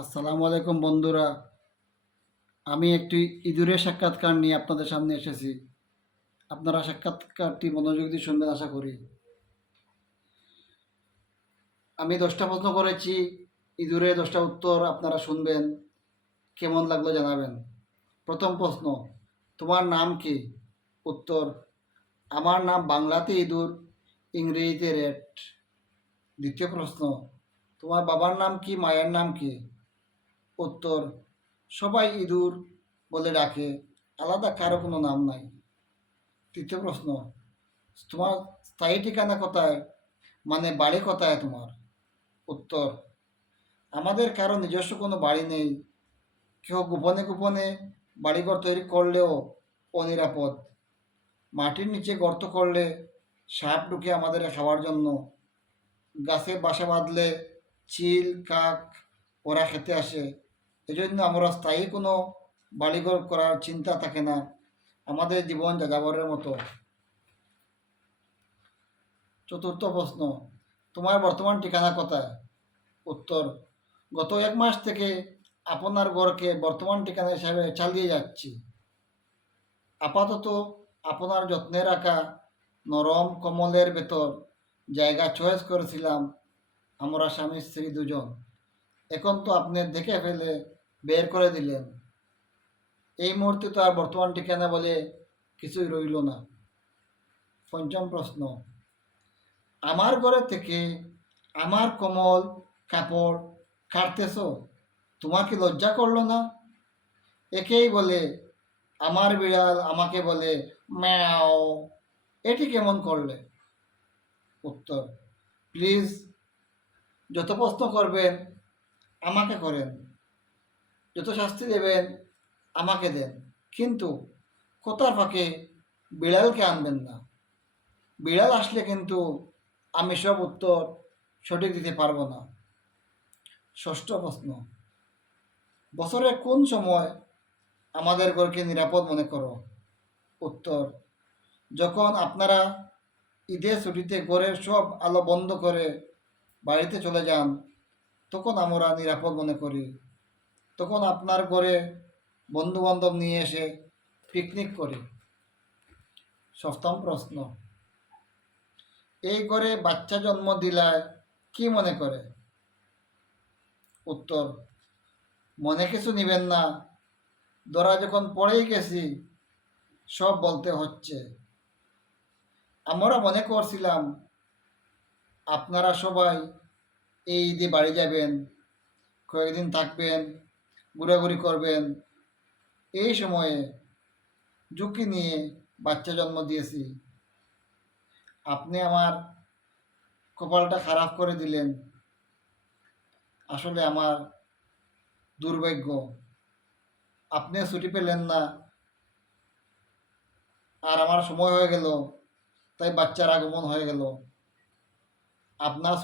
আসসালামু আলাইকুম বন্ধুরা। আমি একটি ইঁদুরের সাক্ষাৎকার নিয়ে আপনাদের সামনে এসেছি। আপনারা সাক্ষাৎকারটি মনোযোগ দিয়ে শুনবেন, আশা করি। আমি দশটা প্রশ্ন করেছি, ইঁদুরের দশটা উত্তর আপনারা শুনবেন, কেমন লাগল জানাবেন। প্রথম প্রশ্ন, তোমার নাম কি? উত্তর, আমার নাম বাংলাতে ইঁদুর, ইংরেজিতে রেট দ্বিতীয় প্রশ্ন, তোমার বাবার নাম কি, মায়ের নাম কি? উত্তর, সবাই ইঁদুর বলে ডাকে, আলাদা কারও কোনো নাম নাই। তৃতীয় প্রশ্ন, তোমার স্থায়ী ঠিকানা কোথায়? মানে বাড়ি কোথায় তোমার? উত্তর, আমাদের কারও নিজস্ব কোনো বাড়ি নেই। কেউ গোপনে গোপনে বাড়িঘর তৈরি করলেও অনিরাপদ। মাটির নিচে গর্ত করলে সাপ ঢুকে আমাদের খাওয়ার জন্য। গাছে বাসা বাঁধলে চিল, কাক ওরা খেতে আসে। এজন্য আমরা স্থায়ী কোনো বাড়িঘর করার চিন্তা থাকে না। আমাদের জীবন যাযাবরের মতো। চতুর্থ প্রশ্ন, তোমার বর্তমান ঠিকানা কোথায়? উত্তর, গত এক মাস থেকে আপনার ঘরকে বর্তমান ঠিকানা হিসাবে চালিয়ে যাচ্ছি। আপাতত আপনার যত্নে রাখা নরম কমলের ভেতর জায়গা চয়েস করেছিলাম আমরা স্বামী স্ত্রী দুজন। এখন তো আপনি দেখে ফেলে বের করে দিলেন। এই মুহূর্তে তো আর বর্তমান ঠিকানা বলে কিছুই রইল না। পঞ্চম প্রশ্ন, আমার ঘরে থেকে আমার কমল কাপড় কাটতেছ? তোমাকে লজ্জা করল না? একেই বলে, আমার বিড়াল আমাকে বলে, ম্যাও। এটি কেমন করলে? উত্তর, প্লিজ, যত প্রশ্ন করবেন, আমাকে করেন। যত শাস্তি দেবেন, আমাকে দেন। কিন্তু কোথার ফাঁকে বিড়ালকে আনবেন না। বিড়াল আসলে কিন্তু আমি সব উত্তর সঠিক দিতে পারব না। ষষ্ঠ প্রশ্ন বছরের কোন সময় আমাদের ঘরকে নিরাপদ মনে করো? উত্তর, যখন আপনারা ঈদের ছুটিতে ঘরের সব আলো বন্ধ করে বাড়িতে চলে যান, তখন আমরা নিরাপদ মনে করি। তখন আপনার ঘরে বন্ধু বান্ধব নিয়ে এসে পিকনিক করে। সপ্তম প্রশ্ন, এই ঘরে বাচ্চা জন্ম দিলায় কি মনে করে? উত্তর, মনে কিছু নিবেন না। দরা যখন পড়েই গেছি, সব বলতে হচ্ছে। আমরা মনে করছিলাম, আপনারা সবাই এই ঈদে বাড়ি যাবেন, কয়েকদিন থাকবেন ঘোরাঘুরি করবেন। এই সময়ে ঝুঁকি নিয়ে বাচ্চা জন্ম দিয়েছি। আপনি আমার কপালটা খারাপ করে দিলেন। আসলে আমার দুর্ভাগ্য। আপনি ছুটি পেলেন না। আর আমার সময় হয়ে গেল, তাই বাচ্চার আগমন হয়ে গেল। আপনার